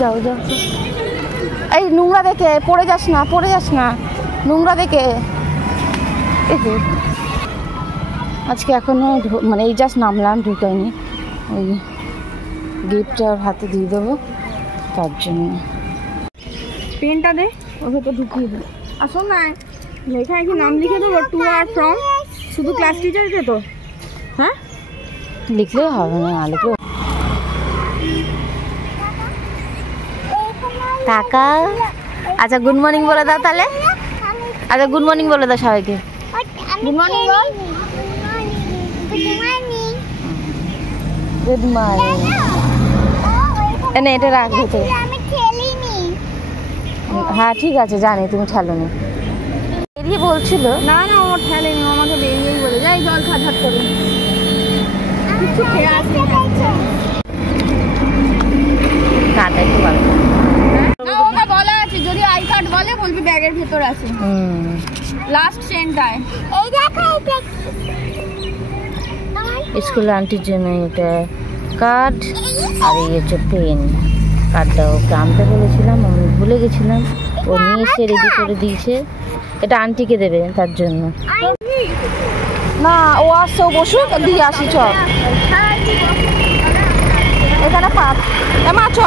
যাও যাও, এই নোংরা দেখে পড়ে যাস না, পড়ে যাস না, নোংরা দেখে। আজকে এখনো মানে এই জাস্ট নামলাম, ঢুকাইনি। ওই গিফটটা হাতে দিয়ে দেবো, তার জন্য। পেনটা দে, ওর ভেতর ঢুকিয়ে দে। আসুন না, এখানে কি নাম লিখে দেবো, টু আর ফ্রম, শুধু ক্লাস টিচারকে তো? হ্যাঁ, লিখলেও হবে না, লিখলেও। কাকা, আচ্ছা গুড মর্নিং বলে দাও তাহলে। আচ্ছা গুড মর্নিং বলে দাও সবাইকে। গুড মর্নিং বল। Good morning. এনে এটা রাখবো তো। হ্যাঁ ঠিক আছে, জানি তুমি ঠেলোনি। বেরিয়ে বলছিল। না না, ও ঠেলেনি, আমাকে বেরিয়েই বলে যাই জল খা ঝাট করে। কিছু খেয়ে আসি কাটা একটু ভালো। না ওটা বলা আছে, যদি আই কার্ড বলে বলবি ব্যাগের ভেতর আছে। লাস্ট সেন্টায় এই দেখো, স্কুল আন্টির জন্য এটা কার্ড, আর এই হচ্ছে পেন। কার্ডটা ওকে আনতে বলেছিলাম, আমি ভুলে গেছিলাম, ও নিয়ে এসে রেডি করে দিয়েছে। এটা আন্টিকে দেবে তার জন্য। না ও আসছে, ও বসুক, দিয়ে আসি। চ এখানে পাপ মা, চ।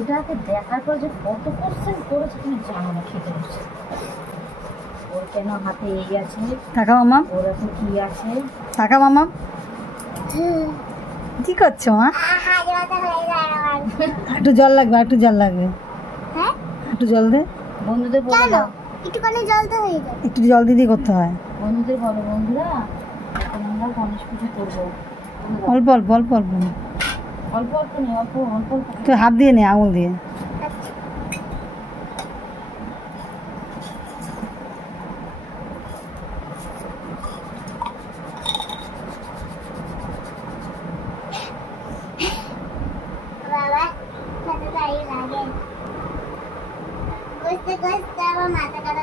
এটাকে দেখার পর যে কত কোশ্চেন করেছে তুমি জানো না। খেতে বসে ওর কেন হাতে এই আছে, টাকা মামা, ওর হাতে কি আছে, টাকা মামা। কি করছো মা? একটু জল লাগবে, একটু জল লাগবে। হ্যাঁ একটু জল দে। বন্ধুদের বলে দাও একটুখানি জল দে, হয়ে যাবে। একটু জল দিদি করতে হয়। বন্ধুদের বলো, বন্ধুরা আমরা গণেশ পুজো করবো। অল্প অল্প অল্প অল্প অল্প অল্প নেই, অল্প অল্প তো হাত দিয়ে নে, আঙুল দিয়ে। মাথা কাটা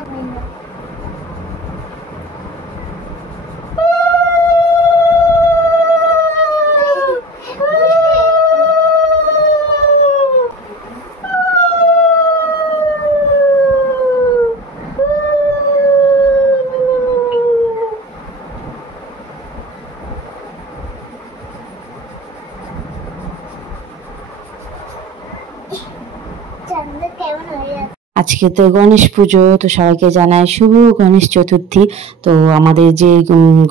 আজকে তো গণেশ পুজো, তো সবাইকে জানাই শুভ গণেশ চতুর্থী। তো আমাদের যে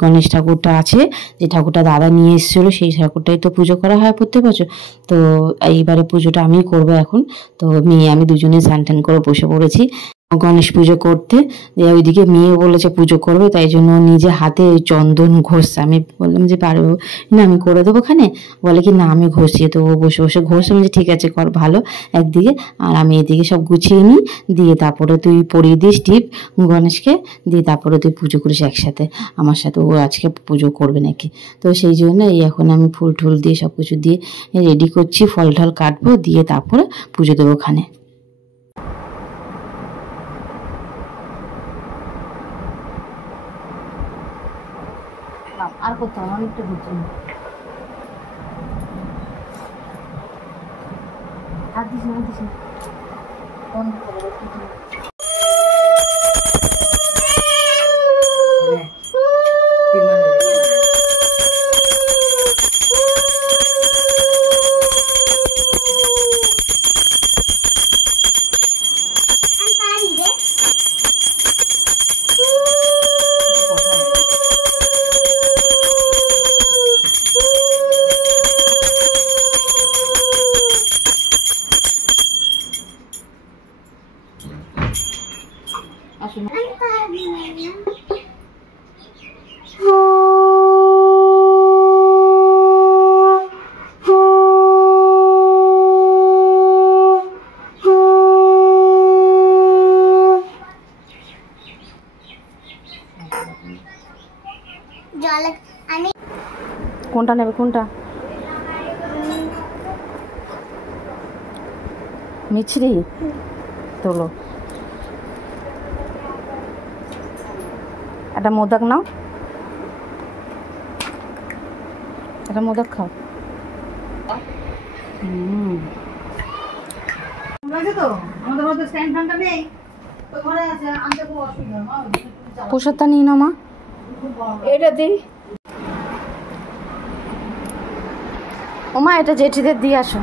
গণেশ ঠাকুরটা আছে, যে ঠাকুরটা দাদা নিয়ে এসেছিলো, সেই ঠাকুরটাই তো পুজো করা হয় প্রত্যেক বছর। তো এইবারে পুজোটা আমি করবো এখন। তো মেয়ে আমি দুজনে স্নান টান করে বসে পড়েছি গণেশ পুজো করতে। ওইদিকে মেয়ে বলেছে পুজো করবে, তাই জন্য নিজে হাতে চন্দন ঘষছে। আমি বললাম যে পারবো না, আমি করে দেবো ওখানে। বলে কি না আমি ঘষি। তো ও বসে বসে ঘষে, যে ঠিক আছে কর, ভালো একদিকে, আর আমি এদিকে সব গুছিয়ে নিই, দিয়ে তারপরে তুই পরিয়ে দিস টিপ গণেশকে, দিয়ে তারপরে তুই পুজো করিস একসাথে আমার সাথে। ও আজকে পুজো করবে নাকি, তো সেই জন্য এই এখন আমি ফুল টুল দিয়ে সব কিছু দিয়ে রেডি করছি, ফল টল কাটবো, দিয়ে তারপরে পুজো দেবো ওখানে। আর কোথাও অনেকটা ঘুরছি, আর দিস না, দিস না, বন্ধ করে কোনটা নেবে, কোনটা মিছরি তোলো। একটা মোদক নাও, একটা মোদক খাও। প্রসাদটা নিয়ে নাও মা, এটা দিই। ও মা, এটা জেঠিদের দিয়ে আসো।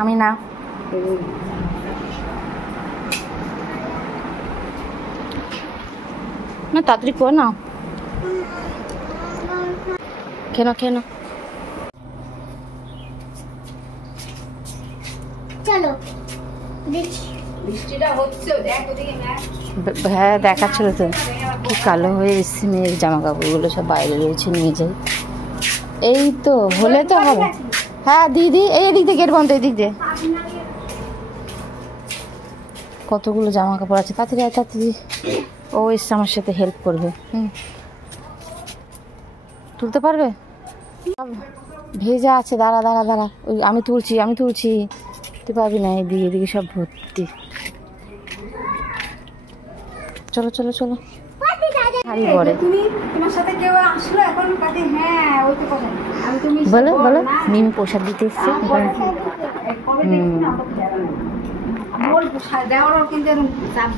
আমি না, না তাড়াতাড়ি কর না, কেন কেন চলো বৃষ্টিটা হচ্ছে, হ্যাঁ দেখাচ্ছিল তো, কি কালো হয়ে এসছে মেয়ের জামা কাপড়গুলো সব বাইরে রয়েছে, নিয়ে যাই। এই তো হলে তো হবে। হ্যাঁ দিদি, এই দিক দিয়ে গেট বন্ধ, এই দিক দিয়ে কতগুলো জামা কাপড় আছে, তাড়াতাড়ি তাড়াতাড়ি। ও এসছে আমার সাথে হেল্প করবে। তুলতে পারবে? ভেজা আছে, দাঁড়া দাঁড়া দাঁড়া, ওই আমি তুলছি তুই পারবি না, এদিকে এদিকে সব ভর্তি। চলো চলো চলো, বলো বলো। মিমি প্রসাদ দিতে এসছে।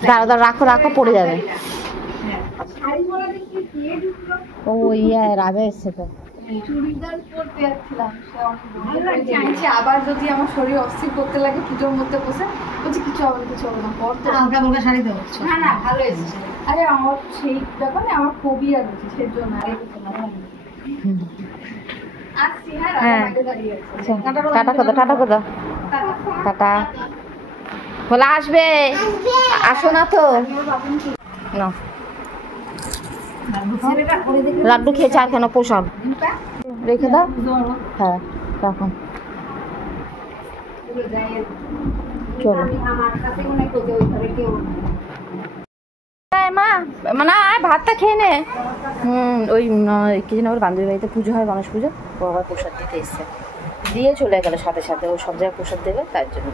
দাঁড়া দাঁড়া, রাখো রাখো, পড়ে যাবে। ও ইয়া রাজা এসছে তো। আবার যদি আমার শরীর অস্থির করতে লাগে পুজোর মধ্যে বসে, বলছি কিছু হবে কিছু হবে না, পর তো হালকা হালকা শাড়ি দেবো। না না ভালো এসেছে। আরে আমার সেই ব্যাপারে আমার ফোবিয়া রয়েছে, সেই জন্য আসছি। হ্যাঁ টাটা কোথা, টাটা কোথা, টাটা বলে আসবে, আসো না তো না। লাড্ডু খেয়েছে আর কেন, প্রসাদ রেখে দাও। হ্যাঁ রাখুন, চলো। মা মানে ভাতটা খেয়ে নে। ওই কি যেন ওর বান্ধবী বাড়িতে পুজো হয়, গণেশ পুজো, ও আবার প্রসাদ দিতে এসছে, দিয়ে চলে গেল সাথে সাথে। ও সব জায়গায় প্রসাদ দেবে, তার জন্য।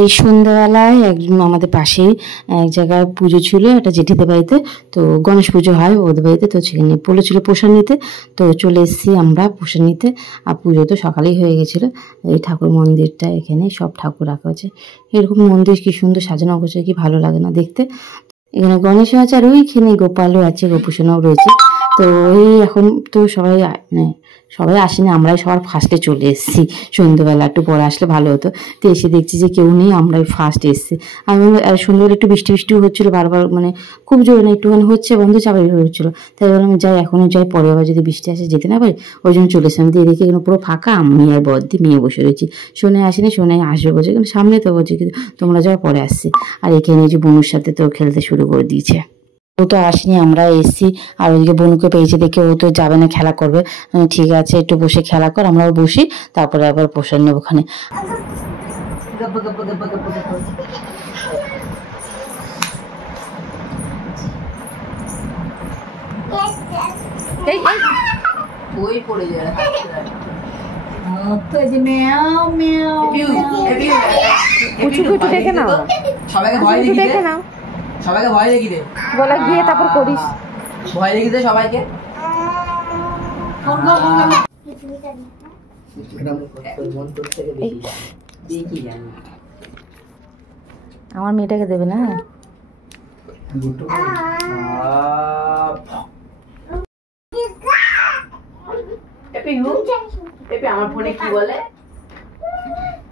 এই সন্ধ্যাবেলায় আমাদের পাশে এক জায়গায় পুজো ছিল, একটা জেঠিদের বাড়িতে, তো গণেশ পুজো হয় ওদের বাড়িতে, তো সেখানে বলেছিল প্রসাদ নিতে, তো চলে এসেছি আমরা প্রসাদ নিতে। আর পুজো তো সকালেই হয়ে গেছিলো। এই ঠাকুর মন্দিরটা, এখানে সব ঠাকুর রাখা আছে, এরকম মন্দির কি সুন্দর সাজানো গোছানো, কি ভালো লাগে না দেখতে। এখানে গণেশও আছে, আর ওইখানে গোপালও আছে, গোপুসোনাও রয়েছে। তো এই এখন তো সবাই মানে সবাই আসেনি, আমরাই সবার ফার্স্টে চলে এসেছি। সন্ধ্যেবেলা একটু পরে আসলে ভালো হতো, তো এসে দেখছি যে কেউ নেই, আমরাই ফার্স্ট এসেছি। আমি সন্ধ্যেবেলা একটু বৃষ্টি বৃষ্টিও হচ্ছিলো বারবার, মানে খুব জোরে না, একটুখানি হচ্ছে বন্ধ, চাপাই হচ্ছিলো। তাই বললাম যাই, এখনও যাই, পরে আবার যদি বৃষ্টি আসে যেতে না পারি, ওই জন্য চলে এসেছিলাম। দিয়ে দেখি এখানে পুরো ফাঁকা, আমি আর বদ্দি মেয়ে বসে রয়েছি। শোনে আসেনি, শোনে আসবে বলছে, কিন্তু সামনে তো বলছে, কিন্তু তোমরা যাওয়ার পরে আসছি। আর এখানে যে বনুর সাথে তো খেলতে শুরু করে দিয়েছে। ও তো আসেনি, আমরা এসেছি। আর ওইদিকে বনুকে পেয়েছে দেখে ও তো যাবে না, খেলা করবে। ঠিক আছে একটু বসে খেলা কর, আমরাও বসি, তারপরে আবার প্রসাদ নেবো ওখানে। সবাইকে ভয় দেখি দে, বলা গিয়ে তারপর করিস, ভয় দেখি দে সবাইকে। আমার মেয়েটাকে দেবে না। আমার ফোনে কি বলে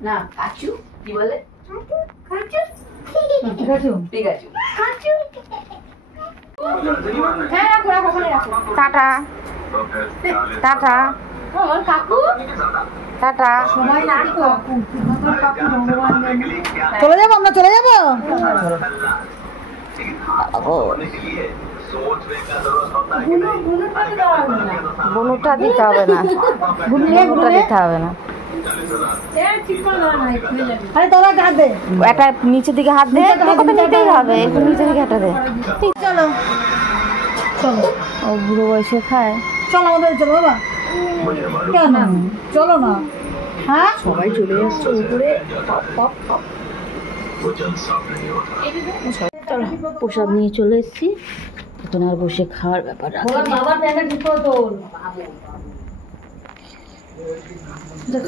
না, কাচু কি বলে, টাটা টাটা টাটা। চলে যাবো, আমরা চলে যাবো। বনুটা দিতে হবে না, বনুটা দিতে হবে না। একটা নিচের দিকে হাত দে, নিতেই হবে, একটু নিচের দিকে হাঁটা দে। চলো চলো, ও বুড়ো বয়সে খায়। চলো আমাদের চলো বাবা। চলো না। হ্যাঁ সবাই চলে যাচ্ছে উপরে। চলো প্রসাদ নিয়ে চলে এসেছি, এখন আর বসে খাওয়ার ব্যাপার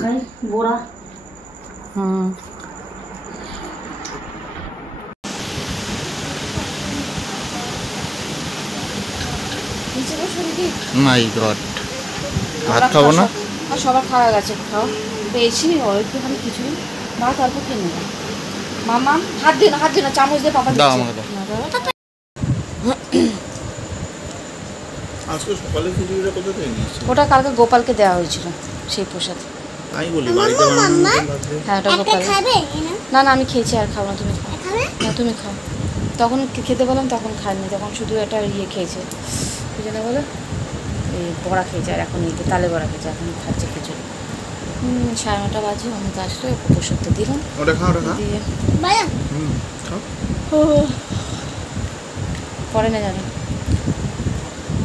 খাই বড়া। হুম মাই গড, ভাত খাবো না? সবার খাওয়া গেছে, খাও পেয়েছি একটুখানি কিছুই ভাত অল্প খেয়ে নেবো। মামা হাত দিও না চামচ দিয়ে পাপা দাও আমাকে দাও। আজকে সকালে খিচুড়িটা কোথা থেকে নিয়েছি? ওটা কালকে গোপালকে দেওয়া হয়েছিল সেই প্রসাদ। আমি বলি বাড়িতে বানানো লাগবে। হ্যাঁ ওটা গোপাল। না না আমি খেয়েছি, আর খাবো না, তুমি খাও না, তুমি খাও। তখন খেতে বললাম তখন খাইনি, তখন শুধু একটা খেয়েছে কি যেন বলো এই বড়া খেয়েছে, আর এখন তালে বড়া খেয়েছে, এখন খাচ্ছে খিচুড়ি। 9:30 বাজে অমিত আসলো, প্রসাদটা দিলাম দিয়ে পরে না জানি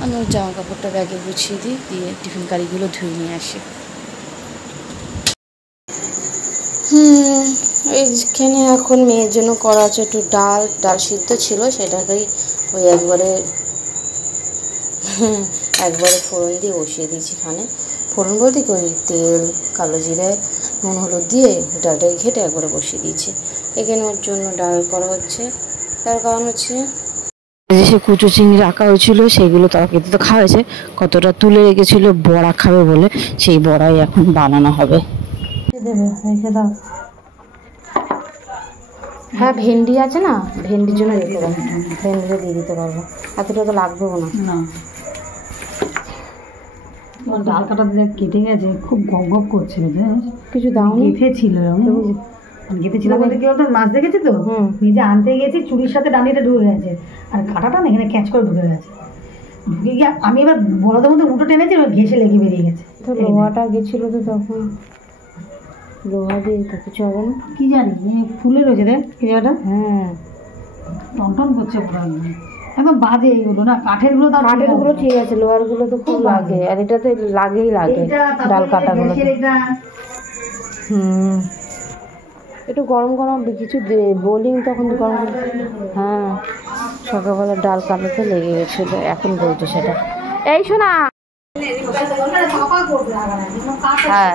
আমি ওর জামা কাপড়টা ব্যাগে গুছিয়ে দিই, দিয়ে টিফিন কারিগুলো ধুয়ে নিয়ে আসি। এইখানে এখন মেয়ের জন্য করা আছে একটু ডাল সিদ্ধ ছিল, সেটাকেই ওই একবারে ফোড়ন দিয়ে বসিয়ে দিয়েছি। এখানে ফোড়ন বলতে কি ওই তেল কালো জিরে নুন হলুদ দিয়ে ডালটাকে ঘেটে একবারে বসিয়ে দিয়েছি। এখানে ওর জন্য ডাল করা হচ্ছে, তার কারণ হচ্ছে যে সে কুচো চিংড়ি রাখা হয়েছিল সেইগুলো তরকারিতে তো খাওয়া হয়েছে, কতটা তুলে রেখেছিল বড়া খাবে বলে, সেই বড়াই এখন বানানো হবে। দেবে রেখে দাও। হ্যাঁ ভেন্ডি আছে না, ভেন্ডির জন্য রেখে দাও, ভেন্ডিটা দিয়ে দিতে পারবো, এতটা তো লাগবেও না। ডাল কাটা দিয়ে কেটে গেছে, খুব গপ গপ করছিল, কিছু দাও গেঁথে ছিল, গেঁথে ছিল বলতে কি বলতো, মাছ দেখেছি তো নিজে আনতে গেছি, চুরির সাথে ডানিটা ঢুকে গেছে, আর কাঁটাটা না এখানে ক্যাচ করে ঢুকে গেছে, ঢুকে গিয়ে আমি এবার বড়দের মধ্যে উঠো টেনেছি, এবার ঘেসে লেগে বেরিয়ে গেছে। তো লোহাটা গেছিল তো তখন, লোহা দিয়ে তো কিছু হবে না কি জানি, ফুলে রয়েছে দেখ এই জায়গাটা, হ্যাঁ টনটন করছে পুরো একদম বাজে এইগুলো না, কাঠের গুলো ঠিক আছে, লোহার গুলো তো খুব লাগে, আর এটা তো লাগেই লাগে ডাল কাটা গুলো। একটু গরম গরম কিছু বোলিং তখন গরম, হ্যাঁ সকালবেলা ডাল কাটাতে লেগে গেছিলো, এখন বলছে সেটা। এই শোনা হ্যাঁ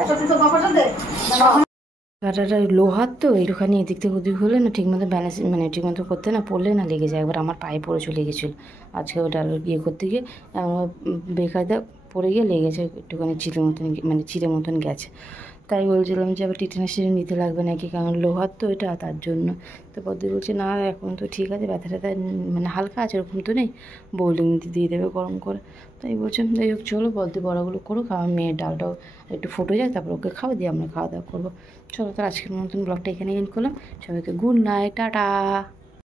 কাটাটা লোহার তো একটুখানি এদিক থেকে ওদিক হলে না ঠিকমতো ব্যালেন্স মানে ঠিকমতো করতে না পড়লে না লেগে যায়, একবার আমার পায়ে পড়ে চলে গেছিলো আজকে ওটা করতে গিয়ে, এমন বেকায়দা পড়ে গিয়ে লেগেছে, একটুখানি চিড়ে মতন গেছে। তাই বলছিলাম যে আবার টিটেনাস নিতে লাগবে নাকি, কারণ লোহার তো এটা, তার জন্য। তো পদ্মী বলছে না এখন তো ঠিক আছে, ব্যথা ট্যাথা হালকা আছে, ওরকম তো নেই, বোলিং দিয়ে দেবে গরম করে। তাই বলছেন যাই হোক চলো পদ্মী বড়াগুলো করুক, আমার মেয়ের ডালটাও একটু ফুটে যায়, তারপর ওকে খাওয়া দিয়ে আমরা খাওয়া দাওয়া করবো। চলো তো আজকের মতন ব্লগটা এখানে এন্ড করলাম, সবাইকে গুড নাইট, টাটা।